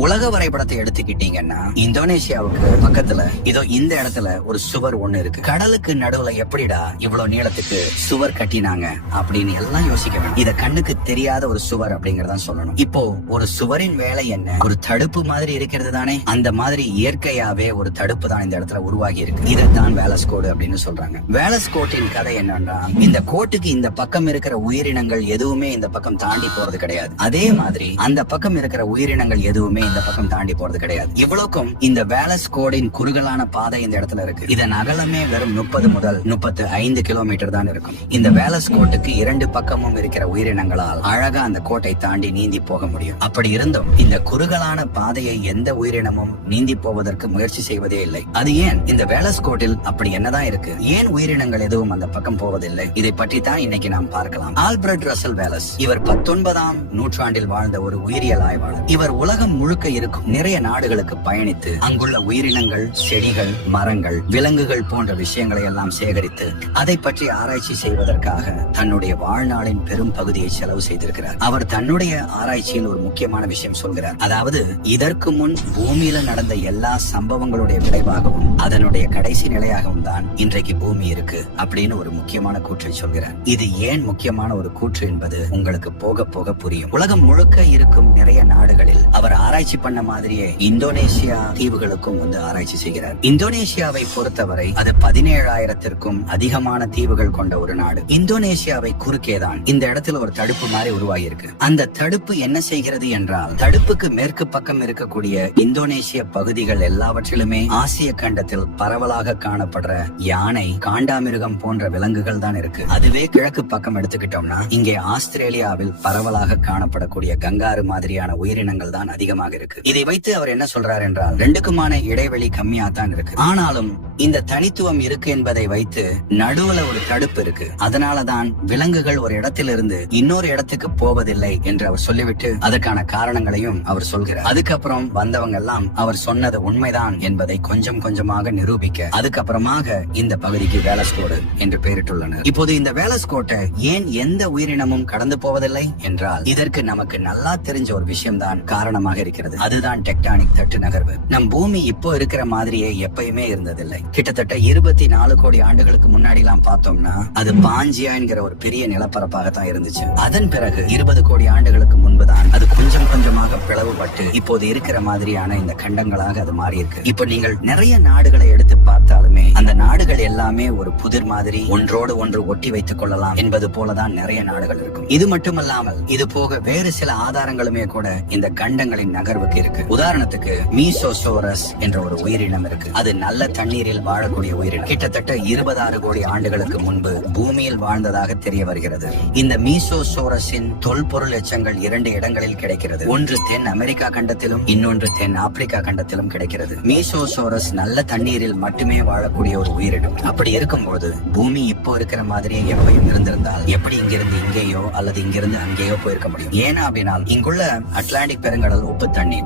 உலக வரைபடத்தை எடுத்துக்கிட்டீங்கன்னா இந்தோனேஷியாவுக்கு பக்கத்துல இதோ இந்த இடத்துல ஒரு சுவர் ஒண்ணு இருக்கு. கடலுக்கு நடுவுல எப்படிடா இவ்வளவு நீளத்துக்கு சுவர் கட்டினாங்க அப்படின்னு எல்லாம் யோசிக்க வேண்டும். இத கண்ணுக்கு தெரியாத ஒரு சுவர் அப்படிங்கறத சொல்லணும். இப்போ ஒரு சுவரின் வேலை என்ன? ஒரு தடுப்பு மாதிரி இருக்கிறது தானே. அந்த மாதிரி இயற்கையாவே ஒரு தடுப்பு தான் இந்த இடத்துல உருவாகி இருக்கு. இதைத்தான் வேலஸ் கோடு அப்படின்னு சொல்றாங்க. வேலஸ் கோட்டின் கதை என்னன்னா, இந்த கோட்டுக்கு இந்த பக்கம் இருக்கிற உயிரினங்கள் எதுவுமே இந்த பக்கம் தாண்டி போறது கிடையாது. அதே மாதிரி அந்த பக்கம் இருக்கிற உயிரினங்கள் எதுவுமே இந்த பக்கம் தாண்டி போறது கிடையாது. இவ்வளவுக்கும் இந்த வேலஸ் கோடின் குறுகலான பாதை இந்த இடத்துல இருக்கு. இதன் அகலமே வெறும் 30 முதல் 35 கிலோமீட்டர் தான் இருக்கும். இந்த வேலஸ் கோட்டுக்கு இரண்டு பக்கமும் இருக்கிற உயிரினங்களால் அழகா அந்த கோட்டை தாண்டி நீந்தி போக முடியும். அப்படி இருந்தும் இந்த குறுகலான பாதையை எந்த உயிரினமும் நீந்தி போவதற்கு முயற்சி செய்வதே இல்லை. அது ஏன்? இந்த வேலஸ் கோட்டில் அப்படி என்னதான் இருக்கு? ஏன் உயிரினங்கள் எதுவும் அந்த பக்கம் போவதில்லை? இதை பற்றி தான் இன்னைக்கு நாம் பார்க்கலாம். ஆல்பிரட் ரசல் வேலஸ் இவர் 19ஆம் நூற்றாண்டில் வாழ்ந்த ஒரு உயிரியல் ஆய்வாளர். இவர் உலகம் முழுக்க இருக்கும் நிறைய நாடுகளுக்கு பயணித்து அங்குள்ள உயிரினங்கள், செடிகள், மரங்கள், விலங்குகள் போன்ற விஷயங்களை எல்லாம் சேகரித்து அதை பற்றி ஆராய்ச்சி செய்வதற்காக தன்னுடைய வாழ்நாளின் பெரும் பகுதியை செலவு செய்திருக்கிறார். அவர் தன்னுடைய ஆராய்ச்சியில் ஒரு முக்கியமான விஷயம் சொல்கிறார். அதாவது இதற்கு முன் பூமியில நடந்த எல்லா சம்பவங்களுடைய விளைவாகவும் அதனுடைய கடைசி நிலையாகவும் தான் இன்றைக்கு பூமி இருக்கு அப்படின்னு ஒரு முக்கியமான கூற்றை சொல்கிறார். இது ஏன் முக்கியமான ஒரு கூற்று என்பது உங்களுக்கு போக போக புரியும். உலகம் முழுக்க இருக்கும் நிறைய நாடுகளில் அவர் ஆராய்ச்சி பண்ண மாதிரியே இந்தோனேஷியா தீவுகளுக்கும் வந்து ஆராய்ச்சி செய்கிறார். இந்தோனேஷியாவை பொறுத்தவரை அது 17,000த்திற்கும் அதிகமான தீவுகள் கொண்ட ஒரு நாடு. இந்தோனேஷியாவை குறுக்கேதான் இந்த இடத்துல ஒரு தடுப்பு மாதிரி உருவாகி இருக்கு. அந்த தடுப்பு என்ன செய்கிறது என்றால், தடுப்புக்கு மேற்கு பக்கம் இருக்கக்கூடிய இந்தோனேஷிய பகுதிகள் எல்லாவற்றிலுமே ஆசிய கண்டத்தில் பரவலாக காணப்படுற யானை, காண்டாமிருகம் போன்ற விலங்குகள் தான் இருக்கு. அதுவே கிழக்கு பக்கம் எடுத்துக்கிட்டோம்னா இங்கே ஆஸ்திரேலியாவில் பரவலாக காணப்படக்கூடிய கங்காரு மாதிரியான உயிரினங்கள் தான் அதிகமாக இருக்கு. இதை வைத்து அவர் என்ன சொல்றார் என்றால், ரெண்டுக்குமான இடைவெளி கம்மியா தான் இருக்கு. ஆனாலும் இந்த தனித்துவம் இருக்கு என்பதை வைத்து நடுவுல ஒரு தடுப்பு இருக்கு. அதனாலதான் விலங்குகள் ஒரு இடத்திலிருந்து இன்னொரு இடத்துக்கு போவதில்லை என்று அவர் சொல்லிவிட்டு அதற்கான காரணங்களையும் அவர் சொல்கிறார். அதுக்கப்புறம் வந்தவங்க எல்லாம் அவர் சொன்னது உண்மைதான் என்பதை கொஞ்சம் கொஞ்சமாக நிரூபிக்க அதுக்கப்புறமாக இந்த பகுதிக்கு வேலஸ் கோடு என்று பெயரிட்டுள்ளனர். இப்போது இந்த வேலஸ் கோட்டை ஏன் எந்த உயிரினமும் கடந்து போவதில்லை என்றால், இதற்கு நமக்கு நல்லா தெரிஞ்ச ஒரு விஷயம் தான் காரணமாக இருக்கிறது. அதுதான் டெக்டானிக் தட்டு நகர்வு. நம் பூமி இப்போ இருக்கிற மாதிரியே எப்பயுமே இருந்ததில்லை. கிட்டத்தட்ட 24 கோடி ஆண்டுகளுக்கு முன்னாடி எல்லாம் பார்த்தோம்னா அது பாஞ்சியா என்கிற ஒரு பெரிய நிலப்பரப்பாகத்தான் இருந்துச்சு. அதன் பிறகு 20 கோடி ஆண்டுகளுக்கு முன்புதான் அது கொஞ்சம் கொஞ்சமாக பிளவுபட்டு இப்போது இருக்கிற மாதிரியான இந்த கண்டங்களாக அது மாறி இருக்கு. இப்போ நீங்கள் நிறைய நாடுகளை எடுத்து பார்த்தாலுமே அந்த நாடுகள் எல்லாமே ஒரு புதிர் மாதிரி ஒன்றோடு ஒன்று ஒட்டி வைத்துக் கொள்ளலாம் என்பது போலதான் நிறைய நாடுகள் இருக்கும். இது மட்டுமல்லாமல் இது போக வேறு சில ஆதாரங்களுமே கூட இந்த கண்டங்களின் நகர்வுக்கு இருக்கு. உதாரணத்துக்கு மீசோசோரஸ் என்ற ஒரு உயிரினம் இருக்கு. அது நல்ல தண்ணீரில் வாழக்கூடிய உயிரினம். கிட்டத்தட்ட 26 கோடி ஆண்டுகளுக்கு முன்பு பூமியில் வாழ்ந்ததாக தெரிய வருகிறது. இந்த மீசோசோரஸின் தொல்பொருள் எச்சங்கள் 2 இடங்களில் கிடைக்கிறது. ஒன்று தென் அமெரிக்கா கண்டத்திலும் இன்னொன்று தென் ஆப்பிரிக்கா கண்டத்திலும் கிடைக்கிறது. மீசோசோரஸ் நல்ல தண்ணீரில் மட்டுமே வாழக்கூடிய ஒரு உயிரினம். அப்படி இருக்கும்போது பூமி இப்போ இருக்கிற மாதிரியே எப்பயும் இருந்திருந்தால் எப்படி இங்கிருந்து இங்கேயோ அல்லது இங்கிருந்து அங்கேயோ போயிருக்க முடியும்? ஏன்னா அப்படின்னா இங்குள்ள அட்லாண்டிக் பெருங்கடல்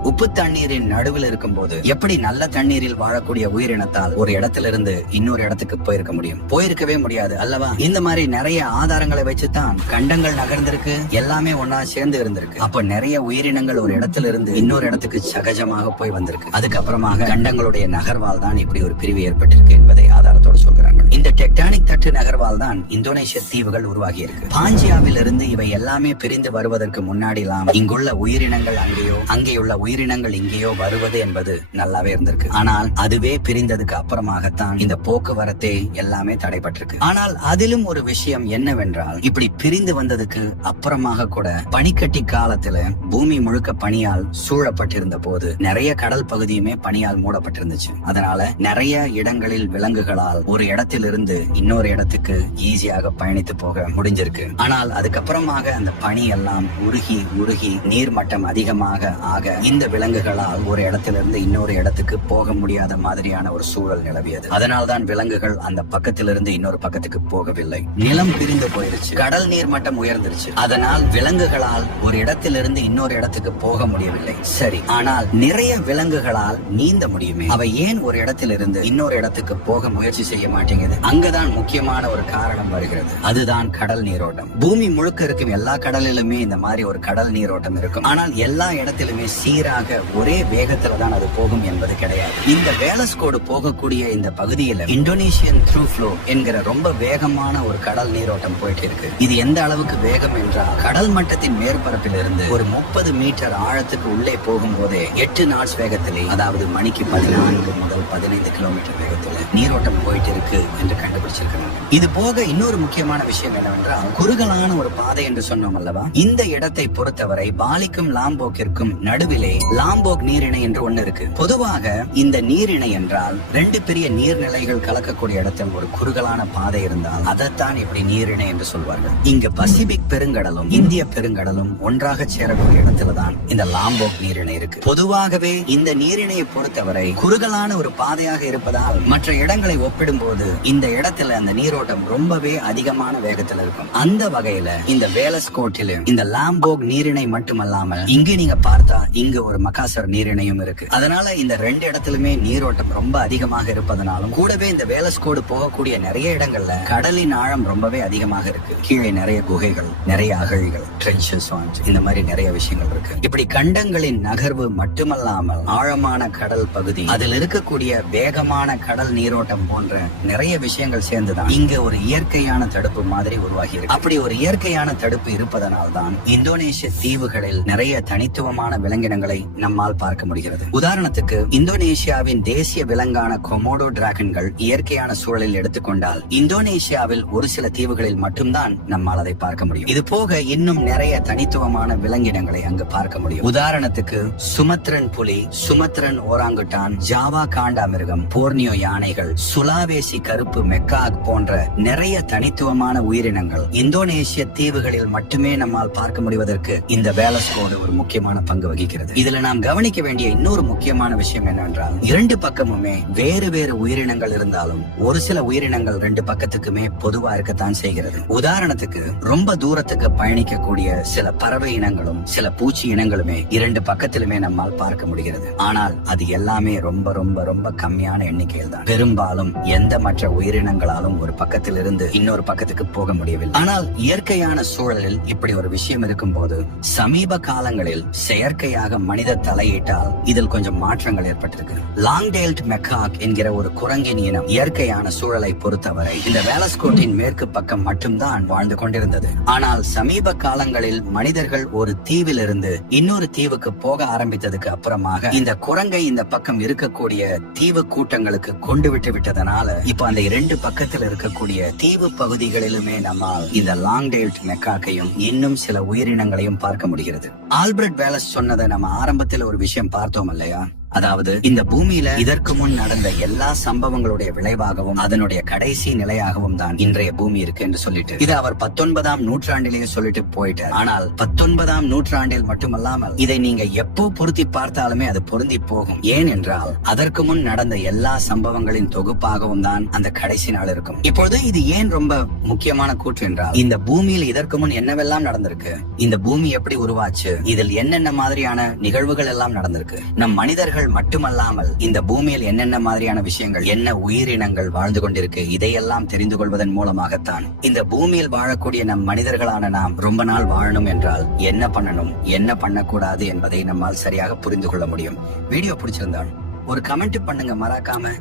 உப்பு தண்ணீரின் நடுவில் இருக்கும் போது எப்படி நல்ல தண்ணீரில் வாழக்கூடிய உயிரினத்தால் ஒரு இடத்திலிருந்து இன்னொரு இடத்துக்கு போயிருக்க முடியும்? போயிருக்கவே முடியாது அல்லவா? இந்த மாதிரி நிறைய ஆதாரங்களை வச்சுதான் கண்டங்கள் நகர்ந்திருக்கு, எல்லாமே ஒன்னா சேர்ந்து இருந்திருக்கு. அப்ப நிறைய உயிரினங்கள் ஒரு இடத்திலிருந்து இன்னொரு இடத்துக்கு சகஜமாக போய் வந்திருக்கு. அதுக்கப்புறமாக கண்டங்களுடைய நகர்வால் தான் இப்படி ஒரு பிரிவு ஏற்பட்டிருக்கு என்பதை ஆதாரத்தோடு சொல்கிறாங்க. இந்த டெக்டானிக் தட்டு நகர்வால் தான் இந்தோனேஷிய தீவுகள் உருவாகி இருக்கு. பாஞ்சியாவில் இருந்து இவை எல்லாமே பிரிந்து வருவதற்கு முன்னாடி எல்லாம் இங்குள்ள உயிரினங்கள் அங்கேயோ அங்கேயுள்ள உயிரினங்கள் இங்கேயோ வருவது என்பது நல்லாவே இருந்திருக்கு. ஆனால் அதுவே பிரிந்ததுக்கு அப்புறமாகத்தான் இந்த போக்குவரத்தே எல்லாமே தடைபட்டிருக்கு. ஆனால் அதிலும் ஒரு விஷயம் என்னவென்றால், இப்படி பிரிந்து வந்ததுக்கு அப்புறமாக கூட பனிக்கட்டி காலத்துல பூமி முழுக்க பனியால் சூழப்பட்டிருந்த போது நிறைய கடல் பகுதியுமே பனியால் மூடப்பட்டிருந்துச்சு. அதனால நிறைய இடங்களில் விலங்குகளால் ஒரு இடத்திலிருந்து இன்னொரு இடத்துக்கு ஈஸியாக பயணித்து போக முடிஞ்சிருக்கு. ஆனால் அதுக்கப்புறமாக அந்த பனி எல்லாம் உருகி உருகி நீர்மட்டம் அதிகமாக ஆக இந்த விலங்குகளால் ஒரு இடத்திலிருந்து இன்னொரு இடத்துக்கு போக முடியாத மாதிரியான ஒரு சூழல் நிலவியது. அதனால்தான் விலங்குகள் அந்த பக்கத்திலிருந்து இன்னொரு பக்கத்துக்கு போகவில்லை. நிலம் பிரிந்து போயிருச்சு, கடல் நீர் மட்டம் உயர்ந்துருச்சு. அதனால் விலங்குகளால் ஒரு இடத்திலிருந்து இன்னொரு இடத்துக்கு போக முடியவில்லை. சரி, ஆனால் நிறைய விலங்குகளால் நீந்த முடியுமே. அவை ஏன் ஒரு இடத்திலிருந்து இன்னொரு இடத்துக்கு போக முயற்சி செய்ய மாட்டேங்குது? அங்கதான் முக்கியமான ஒரு காரணம் வருகிறது. அதுதான் கடல் நீரோட்டம். பூமி முழுக்க இருக்கும் எல்லா கடலிலுமே இந்த மாதிரி ஒரு கடல் நீரோட்டம் இருக்கும். ஆனால் எல்லா இடத்திலுமே சீராக ஒரே வேகத்துல தான் அது போகும் என்பது கிடையாது. இந்த வேலஸ்கோடு போகக்கூடிய இந்த பகுதியில இந்தோனேஷியன் த்ரூ ஃப்ளோ என்கிற ரொம்ப வேகமான ஒரு கடல் நீரோட்டம் போயிட்டு இருக்கு. இது எந்த அளவுக்கு வேகம் என்றால் கடல் மட்டத்தின் மேற்பரப்பில் இருந்து ஒரு 30 மீட்டர் ஆழத்துக்கு உள்ளே போகும் போதே 8 நாட்ஸ் வேகத்திலே, அதாவது மணிக்கு 14 முதல் 15 கிலோமீட்டர் வேகத்துல நீரோட்டம் போயிட்டு இருக்கு என்று கண்டுபிடிச்சிருக்கிறாங்க. இது போக இன்னொரு முக்கியமான விஷயம் என்னவென்றால் குறுகலான ஒரு பாதை என்று சொன்னோம் அல்லவா, இந்த இடத்தை பொறுத்தவரை பாலிக்கும் லாம்போக்கிற்கும் நடுவிலே லாம்போக் நீரிணை என்று ஒண்ணு இருக்கு. பொதுவாக இந்த நீரிணை என்றால் 2 பெரிய நீர்நிலைகள் கலக்கக்கூடிய இடத்தில் ஒரு குறுகலான பாதை இருந்தால் அதைத்தான் இப்படி நீரிணை என்று சொல்வார்கள். இங்க பசிபிக் பெருங்கடலும் இந்திய பெருங்கடலும் ஒன்றாக சேரக்கூடிய இடத்துலதான் இந்த லாம்போக் நீரிணை இருக்கு. பொதுவாகவே இந்த நீரிணையை பொறுத்தவரை குறுகலான ஒரு பாதையாக இருப்பதால் மற்ற இடங்களை ஒப்பிடும்போது இந்த இடத்துல அந்த நீரோட்டம் ரொம்பவே அதிகமான வேகத்தில் இருக்கும். அந்த வகையில இந்த வேலஸ்கோட்டிலும் இந்த லாம்போக் நீரிணை மட்டுமல்லாமல் இங்கு நீங்க பார்த்தா இங்கு ஒரு மக்காசர் நீரிணையும் இருக்கு. அதனால இந்த 2 இடத்திலுமே நீரோட்டம் ரொம்ப அதிகமாக இருப்பதனாலும் கூடவே இந்த வேலஸ்கோடு போகக்கூடிய நிறைய இடங்கள்ல கடலின் ஆழம் ரொம்பவே அதிகமாக இருக்கு. கீழே நிறைய குகைகள், நிறைய அகழிகள், ட்ரென்ச்சஸ், இந்த மாதிரி நிறைய விஷயங்கள் இருக்கு. இப்படி கண்டங்களின் நகர்வு மட்டுமல்லாமல் ஆழமான கடல் பகுதி, அதில் இருக்கக்கூடிய வேகமான கடல் நீரோட்டம் போன்ற நிறைய விஷயங்கள் சேர்ந்துதான் இங்க ஒரு இயற்கையான தடுப்பு மாதிரி உருவாகி இருக்கு. அப்படி ஒரு இயற்கையான தடுப்பு இருப்பதனால் தான் இந்தோனேஷிய தீவுகளில் நிறைய தனித்துவமான விலங்கினங்களை நம்மால் பார்க்க முடிகிறது. உதாரணத்துக்கு இந்தோனேஷியாவின் தேசிய விலங்கான கொமோடோ டிராகன்கள் இயற்கையான சூழலில் எடுத்துக்கொண்டால் இந்தோனேஷியாவில் ஒரு சில தீவுகளில் மட்டும்தான் நம்மால் அதை பார்க்க முடியும். இது போக இன்னும் நிறைய தனித்துவமான விலங்கினங்களை அங்கு பார்க்க முடியும். உதாரணத்துக்கு சுமத்ரன் புலி, சுமத்ரன் ஓராங்குட்டான், ஜாவா காண்டாமிருகம், போர்னியோ யானைகள், சுலாவேசி கருப்பு மெக்காக் போன்ற நிறைய தனித்துவமான உயிரினங்கள் இந்தோனேஷிய தீவுகளில் மட்டுமே நம்மால் பார்க்க முடிவதற்கு இந்த வேலஸ்கோடு ஒரு முக்கியமான பங்கு வகிக்கிறது. இதுல நாம் கவனிக்க வேண்டிய இன்னொரு முக்கியமான விஷயம் என்னவென்றால் 2 பக்கமுமே வேறு வேறு உயிரினங்கள் இருந்தாலும் ஒரு சில உயிரினங்கள் 2 பக்கத்துக்குமே பொதுவா இருக்கத்தான் செய்கிறது. உதாரணத்துக்கு ரொம்ப தூரத்துக்கு பயணிக்கக்கூடிய சில பறவை இனங்களும் சில பூச்சி இனங்களுமே 2 பக்கத்திலுமே நம்மால் பார்க்க முடிகிறது. ஆனால் அது எல்லாமே ரொம்ப ரொம்ப ரொம்ப கம்மியான எண்ணிக்கையில் தான். பெரும்பாலும் எந்த மற்ற உயிரினங்களாலும் ஒரு பக்கத்தில் இருந்து இன்னொரு பக்கத்துக்கு போக முடியவில்லை. ஆனால் இயற்கையான சூழலில் இப்படி ஒரு விஷயம் இருக்கும் போது சமீப காலங்களில் செயற்கையாக மனித தலையிட்டால் இதில் கொஞ்சம் மாற்றங்கள் ஏற்பட்டிருக்கு. லாங் டெயில்ட் மெக்காக் என்கிற ஒரு குரங்கின் இனம் இயற்கையான சூழலை பொறுத்தவரை இந்த வேலஸ்கோட்டின் மேற்கு பக்கம் மட்டும்தான் வாழ்ந்து கொண்டிருந்தது. ஆனால் சமீப காலங்களில் மனிதர்கள் ஒரு தீவிலிருந்து இன்னொரு தீவுக்கு போக ஆரம்பித்ததுக்கு அப்புறமாக இந்த குரங்கை இந்த பக்கம் இருக்கக்கூடிய தீவு கூட்டங்களுக்கு கொண்டு விட்டதனால இப்ப அந்த 2 பக்கத்தில் இருக்கக்கூடிய தீவு பகுதிகளிலுமே நம்மால் இந்த லாங் டெயில்ட் மெக்காக்கையும் இன்னும் சில உயிரினங்களையும் பார்க்க முடிகிறது. ஆல்பர்ட் வேலஸ் சொன்னதை நம்ம ஆரம்பத்தில் ஒரு விஷயம் பார்த்தோம் இல்லையா, அதாவது இந்த பூமியில இதற்கு முன் நடந்த எல்லா சம்பவங்களுடைய விளைவாகவும் அதனுடைய கடைசி நிலையாகவும் தான் இன்றைய பூமி இருக்கு என்று சொல்லிட்டு இது அவர் 19ஆம் நூற்றாண்டிலேயே சொல்லிட்டு போயிட்டார். ஆனால் 19ஆம் நூற்றாண்டில் மட்டுமல்லாமல் இதை நீங்க எப்போ பொருத்தி பார்த்தாலுமே அது பொருந்தி போகும். ஏன் என்றால் அதற்கு முன் நடந்த எல்லா சம்பவங்களின் தொகுப்பாகவும் தான் அந்த கடைசி நாள் இருக்கும். இப்பொழுது இது ஏன் ரொம்ப முக்கியமான கூற்று என்றால் இந்த பூமியில் இதற்கு முன் என்னவெல்லாம் நடந்திருக்கு, இந்த பூமி எப்படி உருவாச்சு, இதில் என்னென்ன மாதிரியான நிகழ்வுகள் எல்லாம் நடந்திருக்கு, நம் மனிதர்கள் மட்டுமல்லாமல் இந்த பூமியில் என்னென்ன மாதிரியான விஷயங்கள், என்ன உயிரினங்கள் வாழ்ந்து கொண்டிருக்கு, இதையெல்லாம் தெரிந்து கொள்வதன் மூலமாகத்தான் இந்த பூமியில் வாழக்கூடிய நம் மனிதர்களான நாம் ரொம்ப நாள் வாழணும் என்றால் என்ன பண்ணணும், என்ன பண்ணக்கூடாது என்பதை நம்மால் சரியாக புரிந்து கொள்ள முடியும். வீடியோ பிடிச்சிருந்தால் ஒரு கமெண்ட் பண்ணுங்க, மறக்காம.